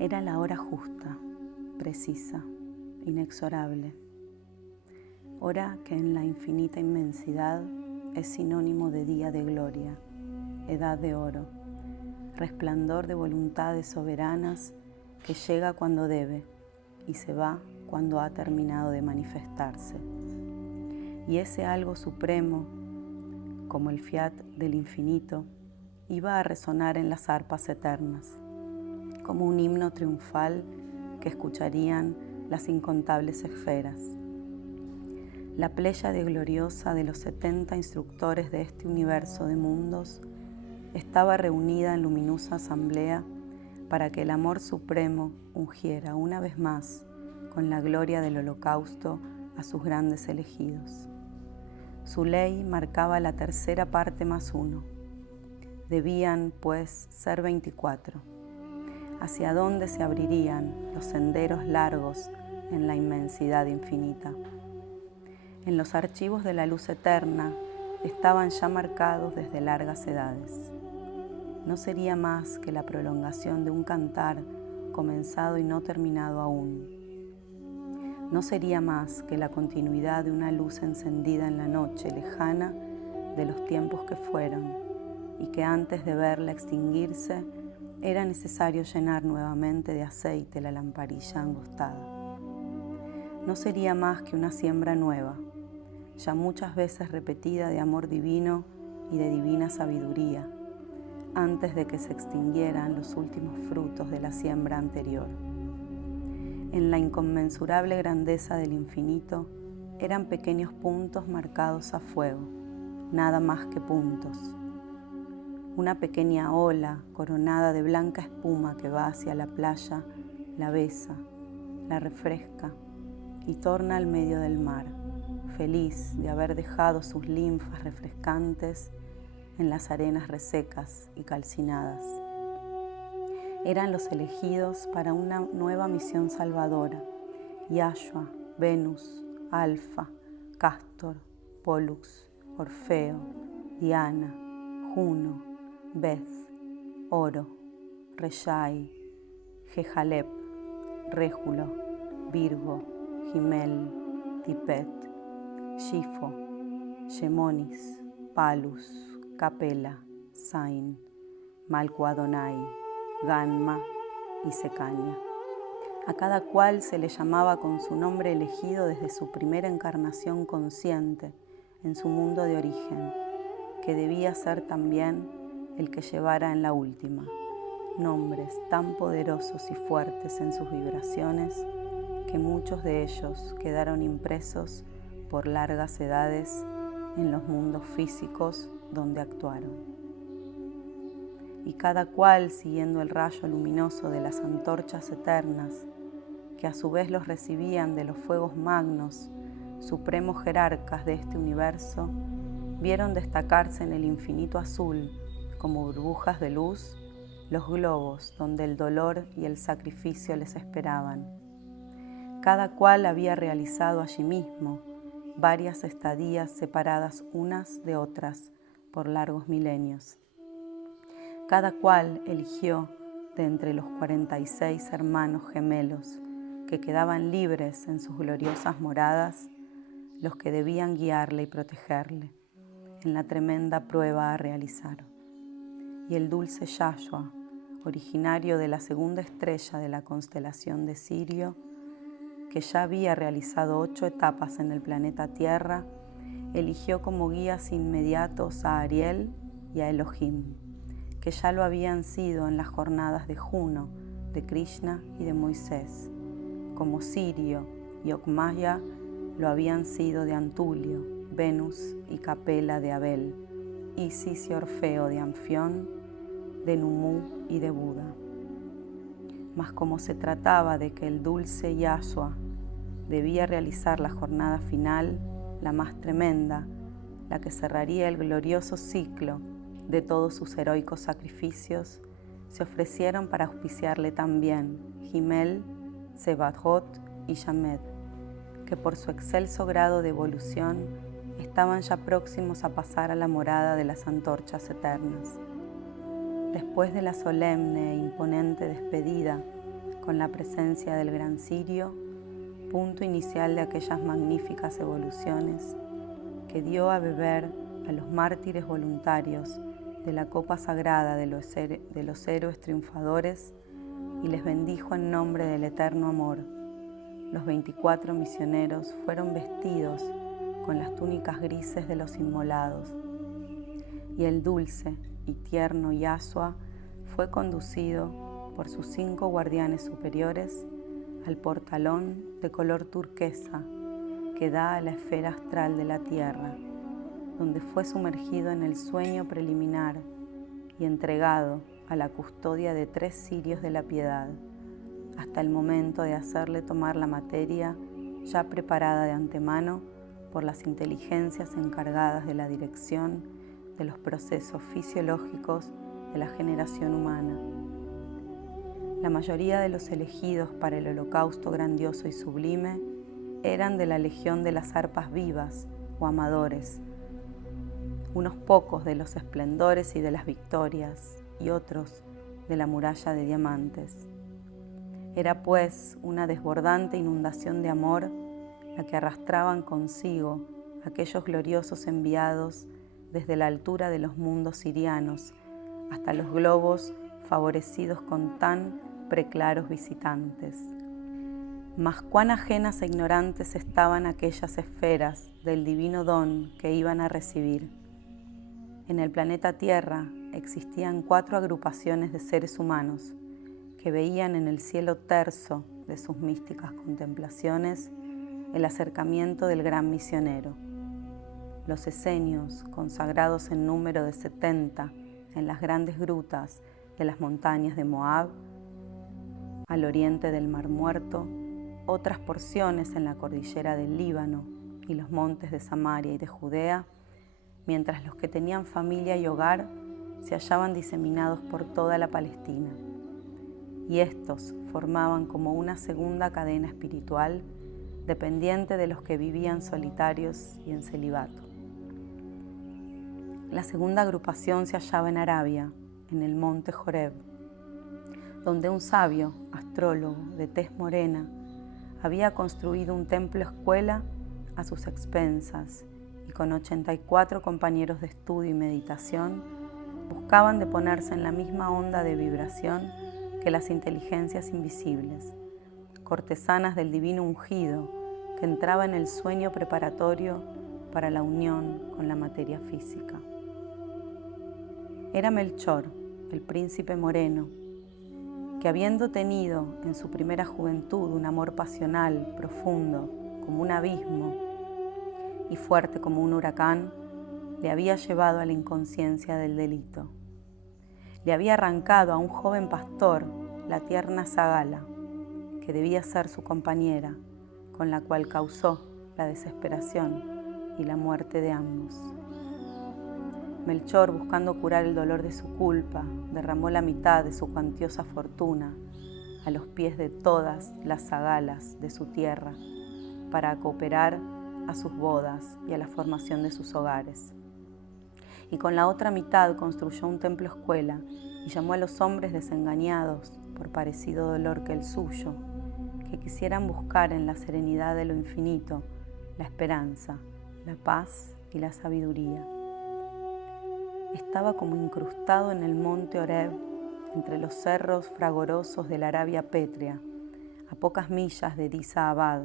Era la hora justa, precisa, inexorable, hora que en la infinita inmensidad es sinónimo de día de gloria, edad de oro, resplandor de voluntades soberanas que llega cuando debe y se va cuando ha terminado de manifestarse. Y ese algo supremo, como el fiat del infinito, iba a resonar en las arpas eternas, como un himno triunfal que escucharían las incontables esferas. La pléyade gloriosa de los 70 instructores de este universo de mundos estaba reunida en luminosa asamblea para que el amor supremo ungiera una vez más con la gloria del holocausto a sus grandes elegidos. Su ley marcaba la tercera parte más uno. Debían, pues, ser 24. ¿Hacia dónde se abrirían los senderos largos en la inmensidad infinita? En los archivos de la luz eterna estaban ya marcados desde largas edades. No sería más que la prolongación de un cantar comenzado y no terminado aún. No sería más que la continuidad de una luz encendida en la noche lejana de los tiempos que fueron y que antes de verla extinguirse era necesario llenar nuevamente de aceite la lamparilla angostada. No sería más que una siembra nueva, ya muchas veces repetida de amor divino y de divina sabiduría, antes de que se extinguieran los últimos frutos de la siembra anterior. En la inconmensurable grandeza del infinito eran pequeños puntos marcados a fuego, nada más que puntos. Una pequeña ola coronada de blanca espuma que va hacia la playa, la besa, la refresca y torna al medio del mar, feliz de haber dejado sus linfas refrescantes en las arenas resecas y calcinadas. Eran los elegidos para una nueva misión salvadora: Yahshua, Venus, Alfa, Castor, Pollux, Orfeo, Diana, Juno, Beth, Oro, Reshai, Jejalep, Réjulo, Virgo, Gimel, Tipet, Shifo, Shemonis, Palus, Capela, Sain, Malco Adonai, Ganma y Secania. A cada cual se le llamaba con su nombre elegido desde su primera encarnación consciente en su mundo de origen, que debía ser también el que llevara en la última, nombres tan poderosos y fuertes en sus vibraciones que muchos de ellos quedaron impresos por largas edades en los mundos físicos donde actuaron. Y cada cual, siguiendo el rayo luminoso de las antorchas eternas, que a su vez los recibían de los fuegos magnos, supremos jerarcas de este universo, vieron destacarse en el infinito azul, como burbujas de luz, los globos donde el dolor y el sacrificio les esperaban. Cada cual había realizado allí mismo varias estadías separadas unas de otras por largos milenios. Cada cual eligió de entre los 46 hermanos gemelos que quedaban libres en sus gloriosas moradas, los que debían guiarle y protegerle en la tremenda prueba a realizar. Y el dulce Yahshua, originario de la segunda estrella de la constelación de Sirio, que ya había realizado 8 etapas en el planeta Tierra, eligió como guías inmediatos a Ariel y a Elohim, que ya lo habían sido en las jornadas de Juno, de Krishna y de Moisés, como Sirio y Okmaya lo habían sido de Antulio, Venus y Capela de Abel, Isis y Orfeo de Anfión, de Numú y de Buda. Mas como se trataba de que el dulce Yahshua debía realizar la jornada final, la más tremenda, la que cerraría el glorioso ciclo de todos sus heroicos sacrificios, se ofrecieron para auspiciarle también Gimel, Sebajot y Yamed, que por su excelso grado de evolución estaban ya próximos a pasar a la morada de las antorchas eternas. Después de la solemne e imponente despedida, con la presencia del Gran Sirio, punto inicial de aquellas magníficas evoluciones que dio a beber a los mártires voluntarios de la copa sagrada de los héroes triunfadores y les bendijo en nombre del eterno amor. Los 24 misioneros fueron vestidos con las túnicas grises de los inmolados, y el dulce y tierno Yahshua fue conducido por sus 5 guardianes superiores al portalón de color turquesa que da a la esfera astral de la tierra, donde fue sumergido en el sueño preliminar y entregado a la custodia de 3 cirios de la piedad, hasta el momento de hacerle tomar la materia ya preparada de antemano por las inteligencias encargadas de la dirección de los procesos fisiológicos de la generación humana. La mayoría de los elegidos para el holocausto grandioso y sublime eran de la legión de las arpas vivas o amadores, unos pocos de los esplendores y de las victorias, y otros de la muralla de diamantes. Era pues una desbordante inundación de amor la que arrastraban consigo aquellos gloriosos enviados desde la altura de los mundos sirianos hasta los globos favorecidos con tan preclaros visitantes. Mas cuán ajenas e ignorantes estaban aquellas esferas del divino don que iban a recibir. En el planeta Tierra existían 4 agrupaciones de seres humanos que veían en el cielo terso de sus místicas contemplaciones el acercamiento del gran misionero. Los esenios, consagrados en número de 70 en las grandes grutas de las montañas de Moab, al oriente del Mar Muerto, otras porciones en la cordillera del Líbano y los montes de Samaria y de Judea, mientras los que tenían familia y hogar se hallaban diseminados por toda la Palestina. Y estos formaban como una segunda cadena espiritual dependiente de los que vivían solitarios y en celibato. La segunda agrupación se hallaba en Arabia, en el monte Joreb, donde un sabio, astrólogo de tez morena, había construido un templo-escuela a sus expensas y con 84 compañeros de estudio y meditación buscaban de ponerse en la misma onda de vibración que las inteligencias invisibles, cortesanas del divino ungido que entraba en el sueño preparatorio para la unión con la materia física. Era Melchor, el príncipe moreno, que habiendo tenido en su primera juventud un amor pasional, profundo, como un abismo, y fuerte como un huracán, le había llevado a la inconsciencia del delito. Le había arrancado a un joven pastor la tierna zagala, que debía ser su compañera, con la cual causó la desesperación y la muerte de ambos. Melchor, buscando curar el dolor de su culpa, derramó la mitad de su cuantiosa fortuna a los pies de todas las zagalas de su tierra para cooperar a sus bodas y a la formación de sus hogares. Y con la otra mitad construyó un templo-escuela y llamó a los hombres desengañados por parecido dolor que el suyo, que quisieran buscar en la serenidad de lo infinito la esperanza, la paz y la sabiduría. Estaba como incrustado en el monte Horeb, entre los cerros fragorosos de la Arabia pétrea, a pocas millas de Disa Abad,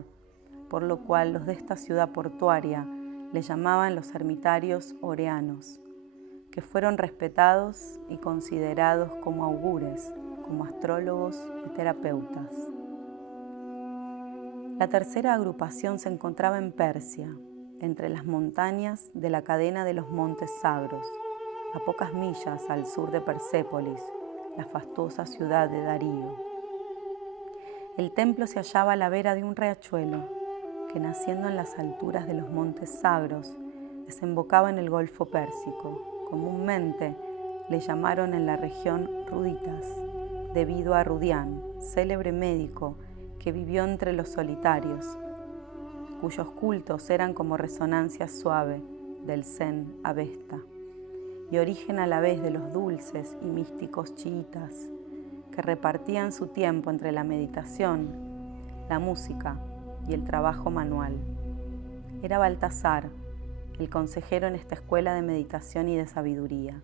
por lo cual los de esta ciudad portuaria le llamaban los ermitarios oreanos, que fueron respetados y considerados como augures, como astrólogos y terapeutas. La tercera agrupación se encontraba en Persia, entre las montañas de la cadena de los montes Sagros, a pocas millas al sur de Persépolis, la fastuosa ciudad de Darío. El templo se hallaba a la vera de un riachuelo que, naciendo en las alturas de los montes Sagros, desembocaba en el Golfo Pérsico. Comúnmente le llamaron en la región Ruditas, debido a Rudián, célebre médico que vivió entre los solitarios, cuyos cultos eran como resonancia suave del Zen Avesta, y origen a la vez de los dulces y místicos chiitas, que que repartían su tiempo entre la meditación, la música y el trabajo manual. Era Baltasar, el consejero en esta escuela de meditación y de sabiduría,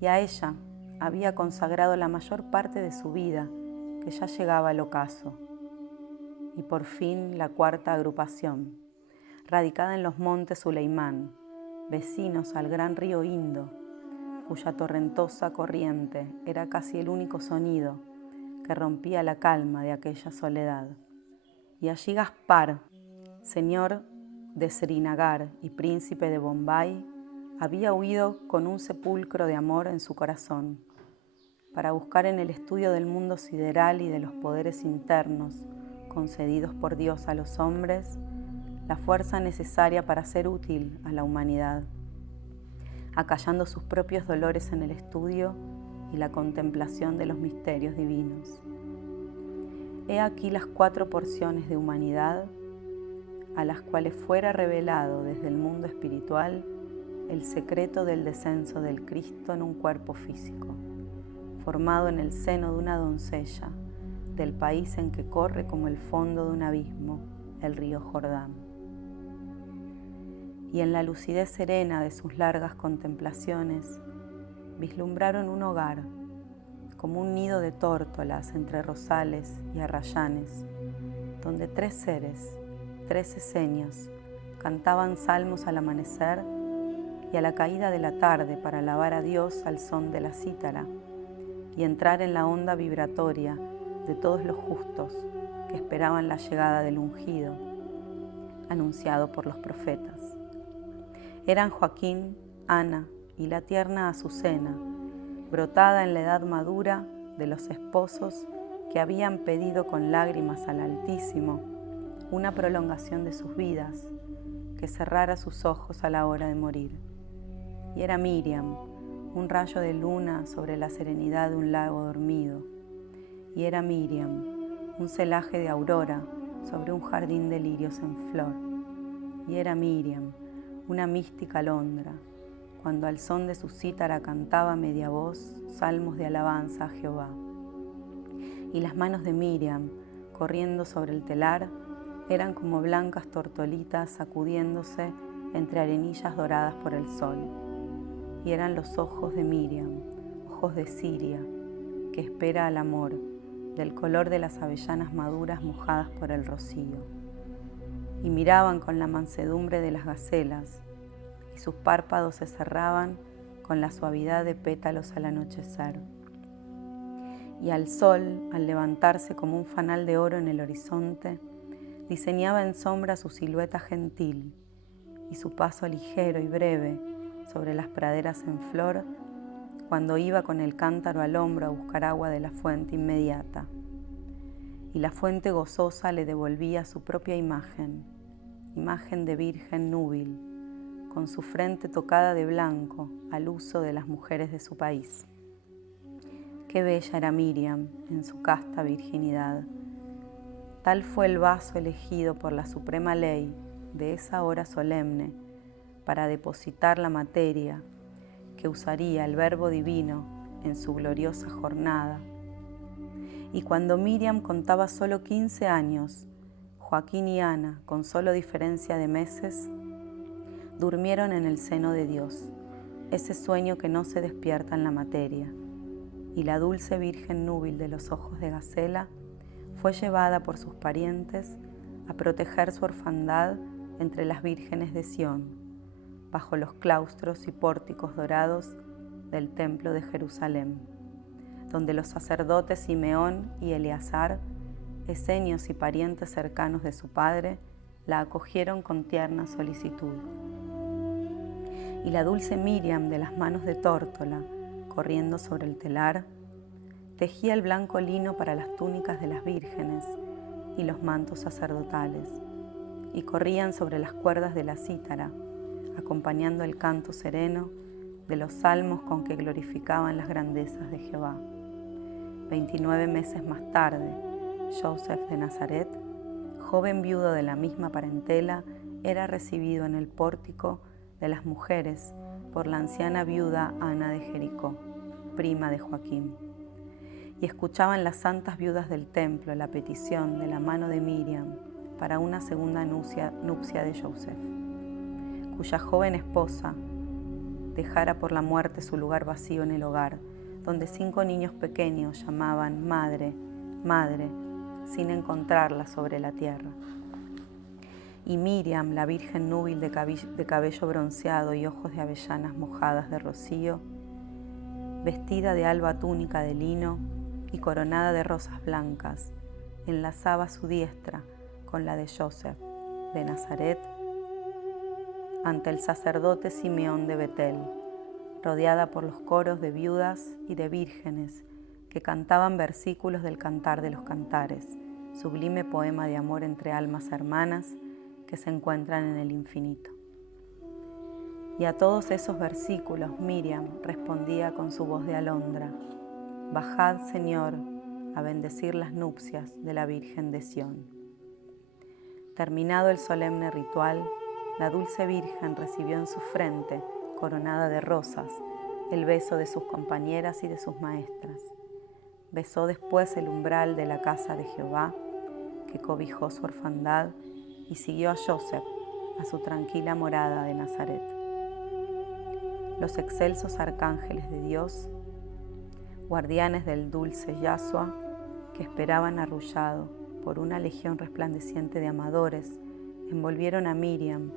y a ella había consagrado la mayor parte de su vida, que ya llegaba al ocaso. Y por fin la cuarta agrupación, radicada en los montes Suleimán, vecinos al gran río Indo, cuya torrentosa corriente era casi el único sonido que rompía la calma de aquella soledad. Y allí Gaspar, señor de Srinagar y príncipe de Bombay, había huido con un sepulcro de amor en su corazón, para buscar en el estudio del mundo sideral y de los poderes internos concedidos por Dios a los hombres, la fuerza necesaria para ser útil a la humanidad, acallando sus propios dolores en el estudio y la contemplación de los misterios divinos. He aquí las 4 porciones de humanidad a las cuales fuera revelado desde el mundo espiritual el secreto del descenso del Cristo en un cuerpo físico, formado en el seno de una doncella, del país en que corre como el fondo de un abismo el río Jordán. Y en la lucidez serena de sus largas contemplaciones, vislumbraron un hogar, como un nido de tórtolas entre rosales y arrayanes, donde 3 seres, 13 esenios, cantaban salmos al amanecer y a la caída de la tarde para alabar a Dios al son de la cítara y entrar en la onda vibratoria de todos los justos que esperaban la llegada del ungido, anunciado por los profetas. Eran Joaquín, Ana y la tierna Azucena, brotada en la edad madura de los esposos que habían pedido con lágrimas al Altísimo una prolongación de sus vidas, que cerrara sus ojos a la hora de morir. Y era Miriam, un rayo de luna sobre la serenidad de un lago dormido. Y era Miriam, un celaje de aurora sobre un jardín de lirios en flor. Y era Miriam, una mística alondra, cuando al son de su cítara cantaba a media voz salmos de alabanza a Jehová. Y las manos de Miriam, corriendo sobre el telar, eran como blancas tortolitas sacudiéndose entre arenillas doradas por el sol. Y eran los ojos de Miriam, ojos de Siria, que espera al amor, del color de las avellanas maduras mojadas por el rocío. Y miraban con la mansedumbre de las gacelas, y sus párpados se cerraban con la suavidad de pétalos al anochecer. Y al sol, al levantarse como un fanal de oro en el horizonte, diseñaba en sombra su silueta gentil y su paso ligero y breve sobre las praderas en flor cuando iba con el cántaro al hombro a buscar agua de la fuente inmediata. Y la fuente gozosa le devolvía su propia imagen, imagen de virgen núbil, con su frente tocada de blanco al uso de las mujeres de su país. Qué bella era Miriam en su casta virginidad. Tal fue el vaso elegido por la suprema ley de esa hora solemne para depositar la materia que usaría el Verbo Divino en su gloriosa jornada. Y cuando Miriam contaba solo 15 años, Joaquín y Ana, con solo diferencia de meses, durmieron en el seno de Dios, ese sueño que no se despierta en la materia, y la dulce virgen núbil de los ojos de gacela fue llevada por sus parientes a proteger su orfandad entre las vírgenes de Sión, bajo los claustros y pórticos dorados del templo de Jerusalén, donde los sacerdotes Simeón y Eleazar, esenios y parientes cercanos de su padre, la acogieron con tierna solicitud. Y la dulce Miriam de las manos de tórtola, corriendo sobre el telar, tejía el blanco lino para las túnicas de las vírgenes y los mantos sacerdotales, y corrían sobre las cuerdas de la cítara, acompañando el canto sereno de los salmos con que glorificaban las grandezas de Jehová. 29 meses más tarde, Joseph de Nazaret, joven viudo de la misma parentela, era recibido en el pórtico de las mujeres por la anciana viuda Ana de Jericó, prima de Joaquín. y escuchaban las santas viudas del templo la petición de la mano de Miriam para una segunda nupcia de Joseph, cuya joven esposa dejara por la muerte su lugar vacío en el hogar, donde 5 niños pequeños llamaban Madre, Madre, sin encontrarla sobre la tierra. Y Miriam, la virgen núbil de cabello bronceado y ojos de avellanas mojadas de rocío, vestida de alba túnica de lino y coronada de rosas blancas, enlazaba su diestra con la de Joseph de Nazaret ante el sacerdote Simeón de Betel, rodeada por los coros de viudas y de vírgenes que cantaban versículos del Cantar de los Cantares, sublime poema de amor entre almas hermanas que se encuentran en el infinito. Y a todos esos versículos Miriam respondía con su voz de alondra: Bajad, Señor, a bendecir las nupcias de la Virgen de Sión. Terminado el solemne ritual, la dulce Virgen recibió en su frente, coronada de rosas, el beso de sus compañeras y de sus maestras. Besó después el umbral de la casa de Jehová, que cobijó su orfandad, y siguió a Joseph a su tranquila morada de Nazaret. Los excelsos arcángeles de Dios, guardianes del dulce Yahshua, que esperaban arrullado por una legión resplandeciente de amadores, envolvieron a Miriam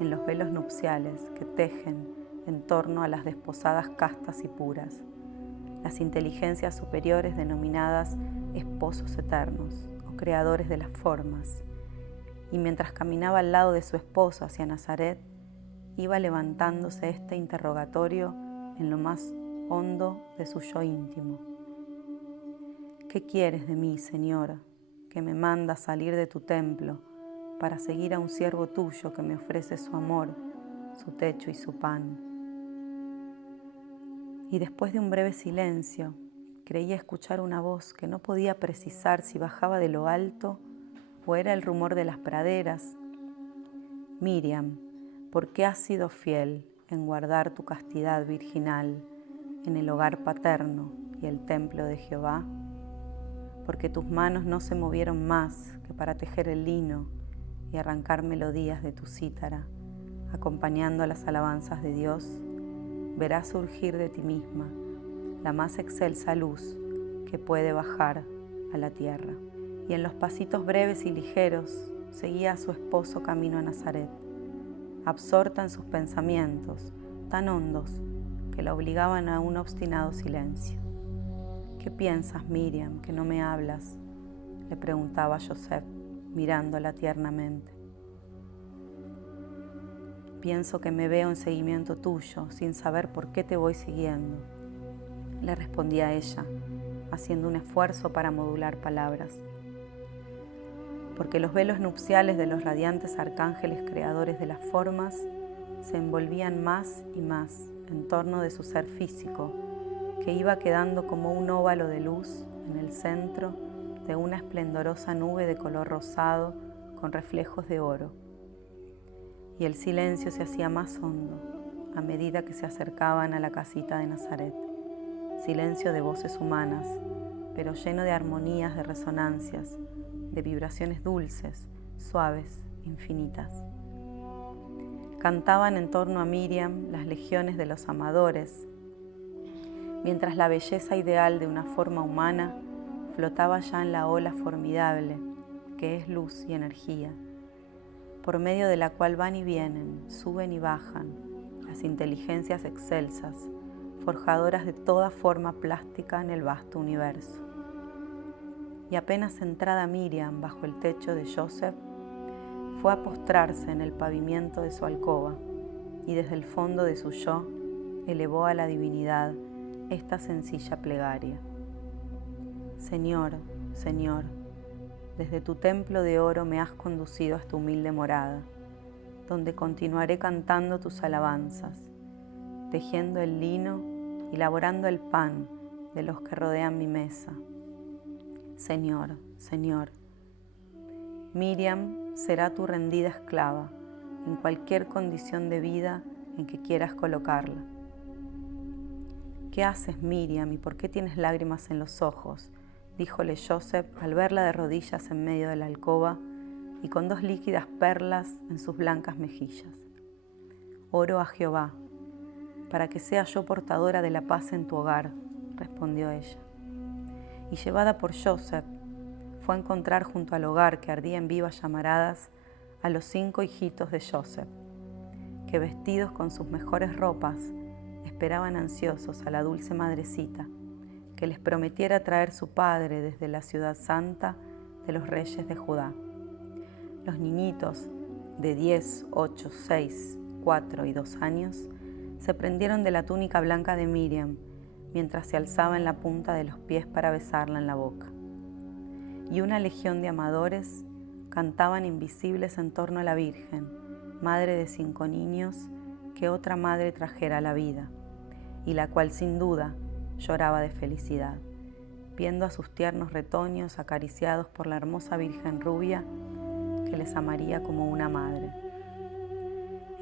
en los velos nupciales que tejen en torno a las desposadas castas y puras, las inteligencias superiores denominadas esposos eternos o creadores de las formas. Y mientras caminaba al lado de su esposo hacia Nazaret, iba levantándose este interrogatorio en lo más hondo de su yo íntimo. ¿Qué quieres de mí, Señor, que me mandas salir de tu templo para seguir a un siervo tuyo que me ofrece su amor, su techo y su pan? Y después de un breve silencio, creía escuchar una voz que no podía precisar si bajaba de lo alto o era el rumor de las praderas. Miriam, ¿por qué has sido fiel en guardar tu castidad virginal en el hogar paterno y el templo de Jehová? Porque tus manos no se movieron más que para tejer el lino y arrancar melodías de tu cítara, acompañando a las alabanzas de Dios, verás surgir de ti misma la más excelsa luz que puede bajar a la tierra. Y en los pasitos breves y ligeros seguía a su esposo camino a Nazaret, absorta en sus pensamientos tan hondos que la obligaban a un obstinado silencio. ¿Qué piensas, Miriam, que no me hablas?, le preguntaba Joseph, mirándola tiernamente. Pienso que me veo en seguimiento tuyo, sin saber por qué te voy siguiendo, le respondía ella, haciendo un esfuerzo para modular palabras. Porque los velos nupciales de los radiantes arcángeles creadores de las formas se envolvían más y más en torno de su ser físico, que iba quedando como un óvalo de luz en el centro de una esplendorosa nube de color rosado con reflejos de oro. Y el silencio se hacía más hondo a medida que se acercaban a la casita de Nazaret. Silencio de voces humanas, pero lleno de armonías, de resonancias, de vibraciones dulces, suaves, infinitas. Cantaban en torno a Miriam las legiones de los amadores, mientras la belleza ideal de una forma humana flotaba ya en la ola formidable, que es luz y energía, por medio de la cual van y vienen, suben y bajan, las inteligencias excelsas, forjadoras de toda forma plástica en el vasto universo. Y apenas entrada Miriam bajo el techo de Joseph, fue a postrarse en el pavimento de su alcoba y desde el fondo de su yo elevó a la divinidad esta sencilla plegaria. Señor, Señor, desde tu templo de oro me has conducido a esta humilde morada, donde continuaré cantando tus alabanzas, tejiendo el lino y laborando el pan de los que rodean mi mesa. Señor, Señor, Miriam será tu rendida esclava en cualquier condición de vida en que quieras colocarla. ¿qué haces, Miriam, y por qué tienes lágrimas en los ojos?, díjole Joseph al verla de rodillas en medio de la alcoba y con 2 líquidas perlas en sus blancas mejillas. «Oro a Jehová, para que sea yo portadora de la paz en tu hogar», respondió ella. Y llevada por Joseph, fue a encontrar junto al hogar que ardía en vivas llamaradas a los 5 hijitos de Joseph, que vestidos con sus mejores ropas esperaban ansiosos a la dulce madrecita que les prometiera traer su padre desde la ciudad santa de los reyes de Judá. Los niñitos de 10, 8, 6, 4 y 2 años se prendieron de la túnica blanca de Miriam mientras se alzaba en la punta de los pies para besarla en la boca. Y una legión de amadores cantaban invisibles en torno a la Virgen, madre de 5 niños que otra madre trajera a la vida, y la cual sin duda lloraba de felicidad, viendo a sus tiernos retoños acariciados por la hermosa Virgen rubia que les amaría como una madre.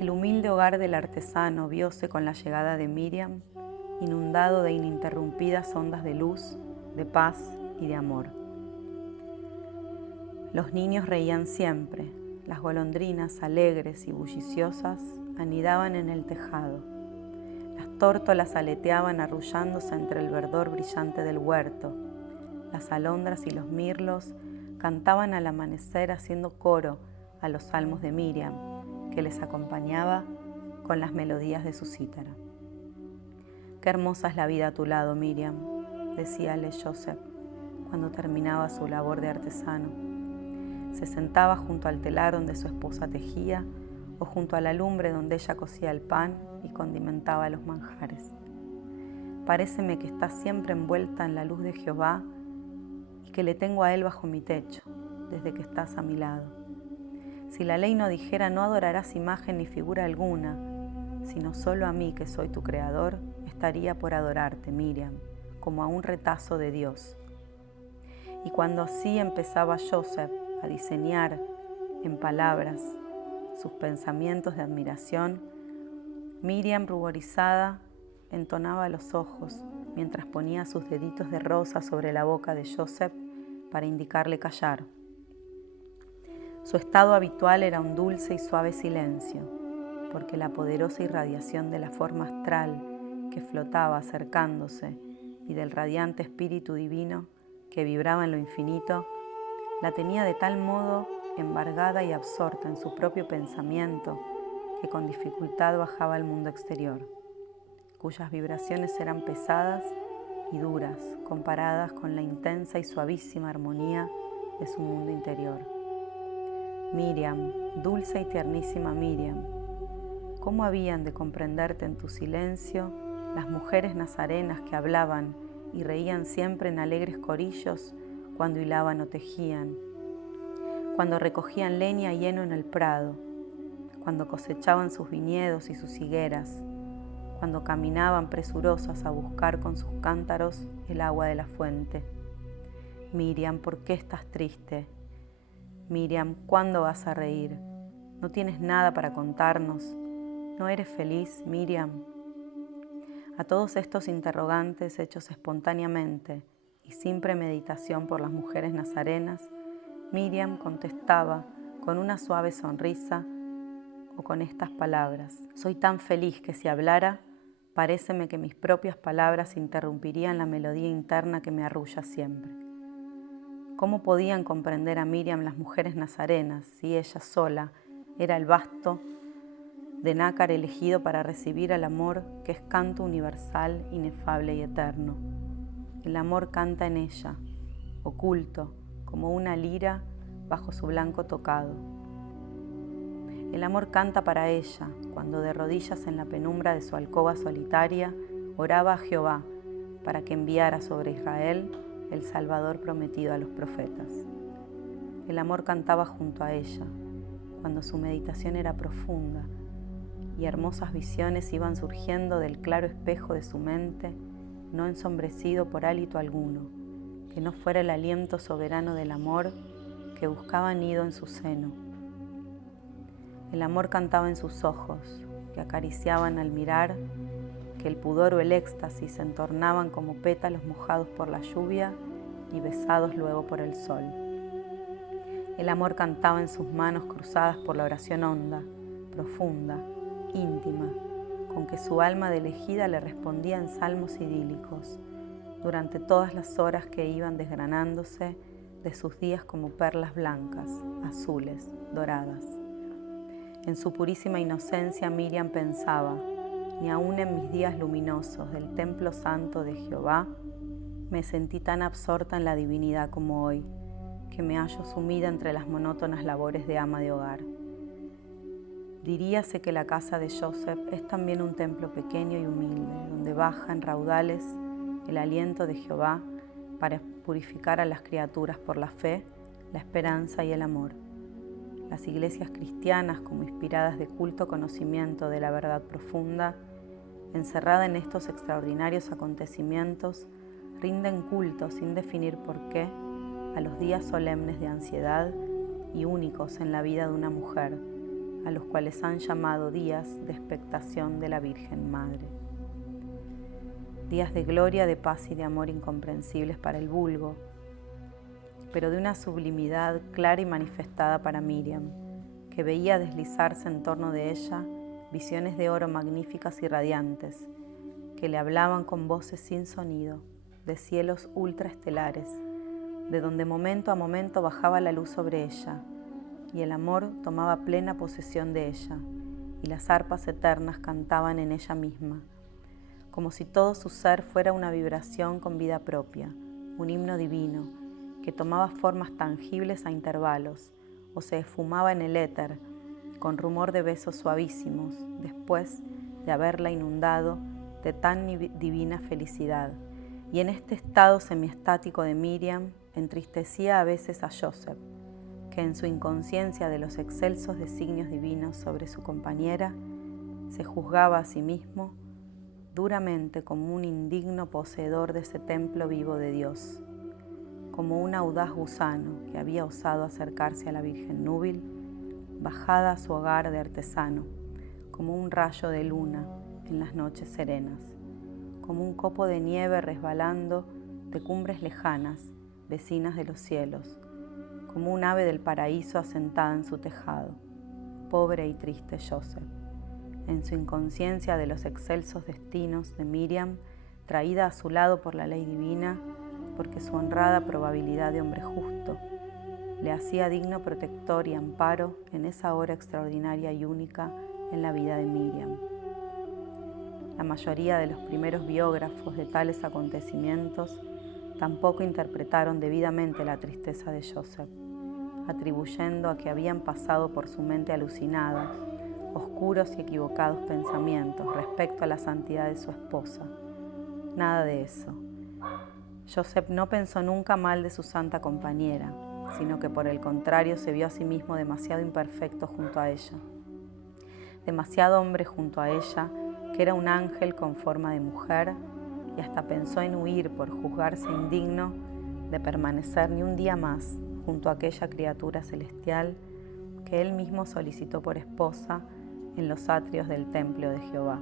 El humilde hogar del artesano vióse con la llegada de Miriam inundado de ininterrumpidas ondas de luz, de paz y de amor. Los niños reían siempre, las golondrinas alegres y bulliciosas anidaban en el tejado. Las tórtolas aleteaban arrullándose entre el verdor brillante del huerto. Las alondras y los mirlos cantaban al amanecer haciendo coro a los salmos de Miriam, que les acompañaba con las melodías de su cítara. «Qué hermosa es la vida a tu lado, Miriam», decíale Joseph cuando terminaba su labor de artesano. Se sentaba junto al telar donde su esposa tejía o junto a la lumbre donde ella cocía el pan y condimentaba los manjares. «Paréceme que estás siempre envuelta en la luz de Jehová y que le tengo a él bajo mi techo, desde que estás a mi lado. Si la ley no dijera no adorarás imagen ni figura alguna, sino solo a mí que soy tu creador, estaría por adorarte, Miriam, como a un retazo de Dios». Y cuando así empezaba Joseph a diseñar en palabras sus pensamientos de admiración, Miriam, ruborizada, entonaba los ojos mientras ponía sus deditos de rosa sobre la boca de Joseph para indicarle callar. Su estado habitual era un dulce y suave silencio, porque la poderosa irradiación de la forma astral que flotaba acercándose y del radiante espíritu divino que vibraba en lo infinito, la tenía de tal modo embargada y absorta en su propio pensamiento que con dificultad bajaba al mundo exterior, cuyas vibraciones eran pesadas y duras comparadas con la intensa y suavísima armonía de su mundo interior. Miriam, dulce y tiernísima Miriam, ¿cómo habían de comprenderte en tu silencio las mujeres nazarenas que hablaban y reían siempre en alegres corillos cuando hilaban o tejían, cuando recogían leña y heno en el prado, cuando cosechaban sus viñedos y sus higueras, cuando caminaban presurosas a buscar con sus cántaros el agua de la fuente? Miriam, ¿por qué estás triste? Miriam, ¿cuándo vas a reír? ¿No tienes nada para contarnos? ¿No eres feliz, Miriam? A todos estos interrogantes hechos espontáneamente y sin premeditación por las mujeres nazarenas, Miriam contestaba con una suave sonrisa o con estas palabras: «Soy tan feliz que si hablara, paréceme que mis propias palabras interrumpirían la melodía interna que me arrulla siempre». ¿Cómo podían comprender a Miriam las mujeres nazarenas si ella sola era el basto de nácar elegido para recibir al amor que es canto universal, inefable y eterno? El amor canta en ella, oculto, como una lira bajo su blanco tocado. El amor canta para ella, cuando de rodillas en la penumbra de su alcoba solitaria oraba a Jehová para que enviara sobre Israel el Salvador prometido a los profetas. El amor cantaba junto a ella, cuando su meditación era profunda y hermosas visiones iban surgiendo del claro espejo de su mente, no ensombrecido por hálito alguno, que no fuera el aliento soberano del amor que buscaba nido en su seno. El amor cantaba en sus ojos, que acariciaban al mirar, que que el pudor o el éxtasis se entornaban como pétalos mojados por la lluvia y besados luego por el sol. El amor cantaba en sus manos cruzadas por la oración honda, profunda, íntima, con que su alma de elegida le respondía en salmos idílicos, durante todas las horas que iban desgranándose de sus días como perlas blancas, azules, doradas. En su purísima inocencia Miriam pensaba: ni aun en mis días luminosos del templo santo de Jehová me sentí tan absorta en la divinidad como hoy, que me hallo sumida entre las monótonas labores de ama de hogar. Diríase que la casa de Joseph es también un templo pequeño y humilde, donde baja en raudales el aliento de Jehová para purificar a las criaturas por la fe, la esperanza y el amor. Las iglesias cristianas, como inspiradas de culto conocimiento de la verdad profunda, encerrada en estos extraordinarios acontecimientos, rinden culto sin definir por qué a los días solemnes de ansiedad y únicos en la vida de una mujer, a los cuales han llamado días de expectación de la Virgen Madre. Días de gloria, de paz y de amor incomprensibles para el vulgo, pero de una sublimidad clara y manifestada para Miriam, que veía deslizarse en torno de ella visiones de oro magníficas y radiantes, que le hablaban con voces sin sonido, de cielos ultraestelares, de donde momento a momento bajaba la luz sobre ella, y el amor tomaba plena posesión de ella, y las arpas eternas cantaban en ella misma, como si todo su ser fuera una vibración con vida propia, un himno divino, que tomaba formas tangibles a intervalos, o se esfumaba en el éter, con rumor de besos suavísimos, después de haberla inundado de tan divina felicidad. Y en este estado semiestático de Miriam, entristecía a veces a Joseph, que en su inconsciencia de los excelsos designios divinos sobre su compañera, se juzgaba a sí mismo duramente como un indigno poseedor de ese templo vivo de Dios, como un audaz gusano que había osado acercarse a la Virgen núbil, bajada a su hogar de artesano, como un rayo de luna en las noches serenas, como un copo de nieve resbalando de cumbres lejanas, vecinas de los cielos, como un ave del paraíso asentada en su tejado. Pobre y triste Joseph, en su inconsciencia de los excelsos destinos de Miriam, traída a su lado por la ley divina, porque su honrada probabilidad de hombre justo le hacía digno protector y amparo en esa hora extraordinaria y única en la vida de Miriam. La mayoría de los primeros biógrafos de tales acontecimientos tampoco interpretaron debidamente la tristeza de Joseph, atribuyendo a que habían pasado por su mente alucinada oscuros y equivocados pensamientos respecto a la santidad de su esposa. Nada de eso. Joseph no pensó nunca mal de su santa compañera, sino que por el contrario se vio a sí mismo demasiado imperfecto junto a ella, demasiado hombre junto a ella, que era un ángel con forma de mujer, y hasta pensó en huir por juzgarse indigno de permanecer ni un día más junto a aquella criatura celestial que él mismo solicitó por esposa en los atrios del templo de Jehová.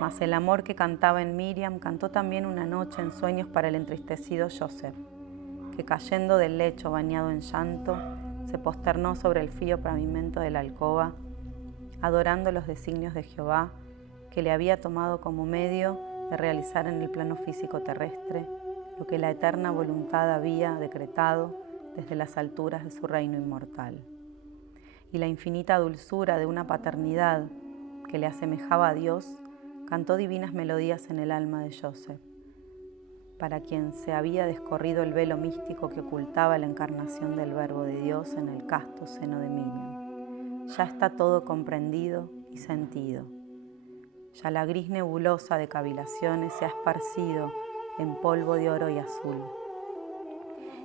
Mas el amor que cantaba en Miriam cantó también una noche en sueños para el entristecido Joseph, que cayendo del lecho bañado en llanto, se posternó sobre el frío pavimento de la alcoba, adorando los designios de Jehová, que le había tomado como medio de realizar en el plano físico terrestre lo que la eterna voluntad había decretado desde las alturas de su reino inmortal. Y la infinita dulzura de una paternidad que le asemejaba a Dios cantó divinas melodías en el alma de Joseph, para quien se había descorrido el velo místico que ocultaba la encarnación del Verbo de Dios en el casto seno de Miriam. Ya está todo comprendido y sentido. Ya la gris nebulosa de cavilaciones se ha esparcido en polvo de oro y azul.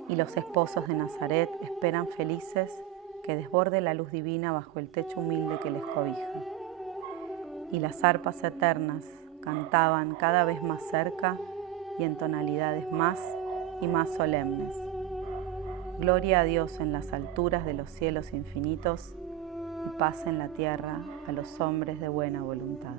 Y los esposos de Nazaret esperan felices que desborde la luz divina bajo el techo humilde que les cobija. Y las arpas eternas cantaban cada vez más cerca y en tonalidades más y más solemnes. Gloria a Dios en las alturas de los cielos infinitos y paz en la tierra a los hombres de buena voluntad.